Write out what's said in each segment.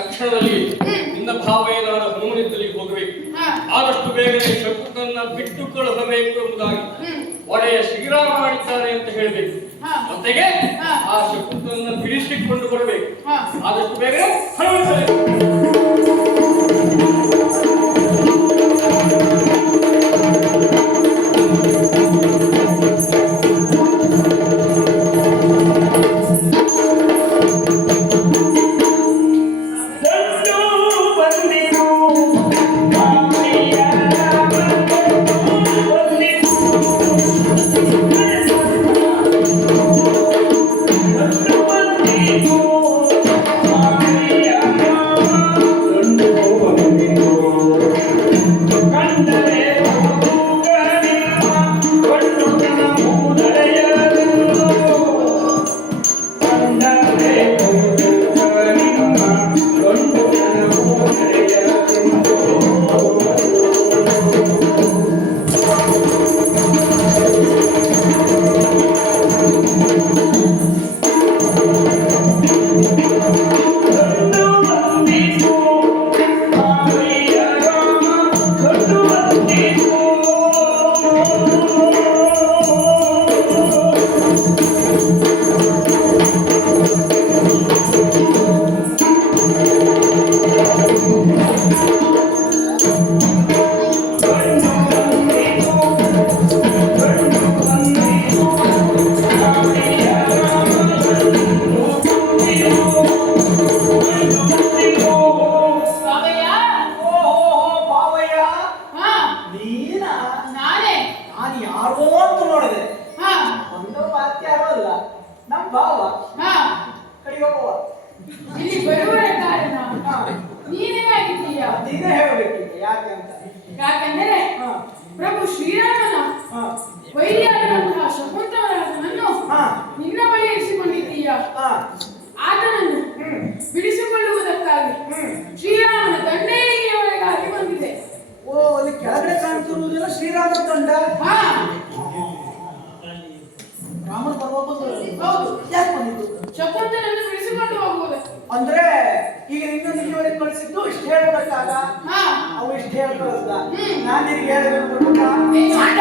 ತಕ್ಷಣದಲ್ಲಿ ನಿನ್ನ ಭಾವ ಏನಾದ ಹನುಮನಿದ್ದಲ್ಲಿ ಹೋಗಬೇಕು. ಆದಷ್ಟು ಬೇಗನೆ ಶಕುಕನ್ನ ಬಿಟ್ಟು ಕಳುಹಬೇಕು ಎಂಬುದಾಗಿ ಒಡೆಯ ಶ್ರೀರಾಮ ಮಾಡಿದ್ದಾನೆ ಅಂತ ಹೇಳಬೇಕು. ಜೊತೆಗೆ ಆ ಶಕುಕನ್ನ ಬಿಡಿಸಿಕೊಂಡು ಬರಬೇಕು. ಆದಷ್ಟು ಬೇಗನೆ ಹನುಮಂತನೇ ಯಾಕಂದರೆ ಪ್ರಭು ಶ್ರೀರಾಮನ ವೈರಿಯಾದಂತಹ ಶಕುಂತಲನನ್ನು ನಿನ್ನ ಬಳಿ ಇರಿಸಿಕೊಂಡಿದ್ದೀಯ. ಆತನನ್ನು ಬಿಡಿಸಿಕೊಳ್ಳುವುದಕ್ಕಾಗಿ ಶ್ರೀರಾಮನ ದಂಡೇರಿಗೆಯವರೆಗಾಗಿ ಬಂದಿದೆ. ಓ, ಅಲ್ಲಿ ಕೆಳಗಡೆ ಕಾಣ್ತಿರುವುದಿಲ್ಲ ಶ್ರೀರಾಮನ ದಂಡ. ರಾಮನ ಪರ್ವತ ಹೌದು. ಯಾಕೆ ಬಂದಿದ್ದು? ಶಕುಂತಲನ್ನು ಬಿಡಿಸಿಕೊಂಡು ಹೋಗುವುದು. ಅಂದ್ರೆ ಈಗ ಇನ್ನೊಂದು ಇಲ್ಲಿವರೆಗೆ ಕಳಿಸಿದ್ದು ಇಷ್ಟು ಹೇಳಬೇಕಾಗ ಅವು ಇಷ್ಟು ಹೇಳ್ಕಳಿಸ್ದ. ನಾನು ನಿನಗೆ ಹೇಳಬೇಕು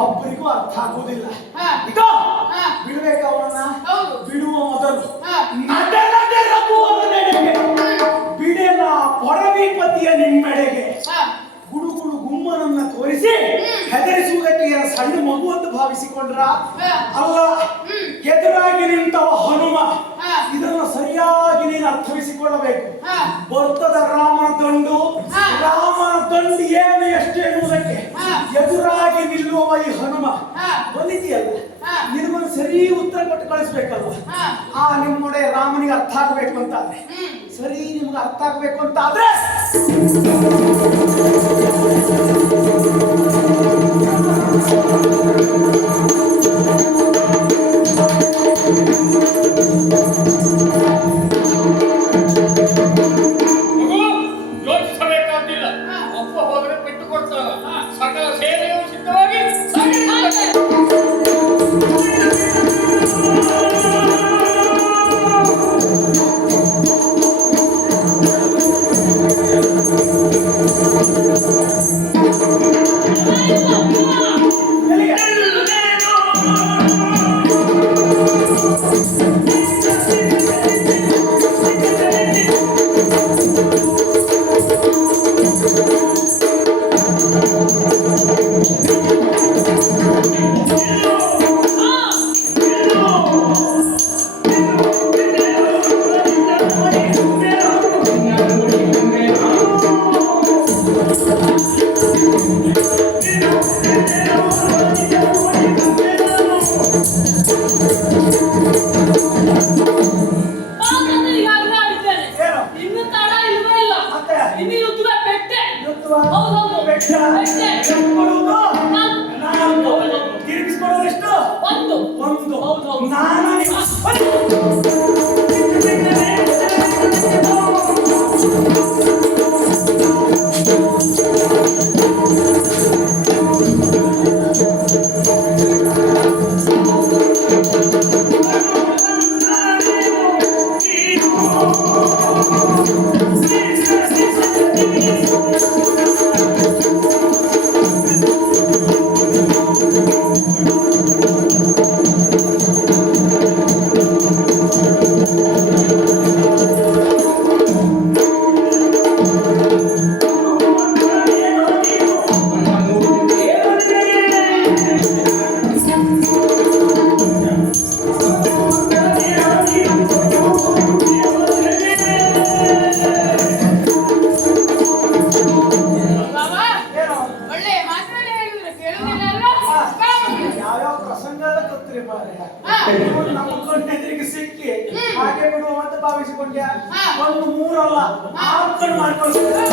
ಒಬ್ಬರಿಗೂ ಅರ್ಥ ಆಗುವುದಿಲ್ಲ. ಈಗ ಬಿಡಬೇಕು ಅವರನ್ನ. ಬಿಡುವ ಮೊದಲು ಬಿಡೆನ ಪರವಿಪತಿಯ ನಿಮ್ಮೆಡೆಗೆ ಗುಡುಗುಡು ಗುಮ್ಮನನ್ನ ತೋರಿಸಿ ಹೆದರಿಸುವುದಕ್ಕೆ ಸಣ್ಣ ಮಗು ಅಂತ ಭಾವಿಸಿಕೊಂಡ್ರ ಅಲ್ಲ. ಎದುರಾಗಿ ನಿಂತವ ಹನುಮ. ಇದನ್ನು ಸರಿಯಾಗಿ ನೀನು ಅರ್ಥವಿಸಿಕೊಳ್ಳಬೇಕು. ಬರ್ತದ ರಾಮನ ದಂಡು. ರಾಮನ ದಂಡು ಏನು ಎಷ್ಟು ಎನ್ನುವುದಕ್ಕೆ ಎದುರಾಗಿ ನಿಲ್ಲುವ ಈ ಹನುಮ ಬಂದಿದೆಯಲ್ಲ, ನಿನಗೊಂದು ಸರಿ ಉತ್ತರ ಕೊಟ್ಟು ಕಳಿಸ್ಬೇಕಲ್ವ. ನಿಮ್ಮೊಡೆ ರಾಮನಿಗೆ ಅರ್ಥ ಆಗ್ಬೇಕು ಅಂತ ಆದ್ರೆ, ಸರಿ ನಿಮ್ಗೆ ಅರ್ಥ ಆಗ್ಬೇಕು ಅಂತ ಆದ್ರೆ ಯೋಚಿಸಬೇಕಾದಿಲ್ಲ. ಒಬ್ಬ ಹೋದರೆ ಬಿಟ್ಟು ಕೊಡ್ತಾನ. ಸಕಲ ಸೇನೆ ಇನ್ನು ಯುದ್ಧ ಪೆಟ್ಟೆ. ಯುದ್ಧ ಹೌದೌದು. ಬೆಟ್ಟ ಬೆಟ್ಟೆ. ಕೊಡುವುದು ನಾನು. ನಾನು ತಿರುಗಿಸ್ಕೊಡೋದೆಷ್ಟು ಒಂದು. ಒಂದು ಹೌದು, ಹೌದು. ನಾನು ಬಾಬಾ, ಒಳ್ಳೆ ಮಾತುಗಳು ಹೇಳಿದ್ರೆ ಕೇಳುವುದಿಲ್ಲ ಅಲ್ವಾ? ಬಾ ಮಗನೇ. ಯಾವ್ಯಾವ ಪ್ರಸಂಗದ ಗೊತ್ತಿರಿ ಮಾರ್ರೆ. ಹಾ. ನೀವು ನಮ್ಮ ಕಣ್ಣೆದುರಿಗೆ ಸಿಕ್ಕಿ ಹಾಗೆ ಬಿಡುವ ಅಂತ ಭಾವಿಸಿಕೊಂಡ್ಯಾ ಹಾ. ಒಂದು ಮೂರಲ್ಲ 6 ಕಣ್ಣು ಮಾಡ್ಕೊಳ್ತೀರಾ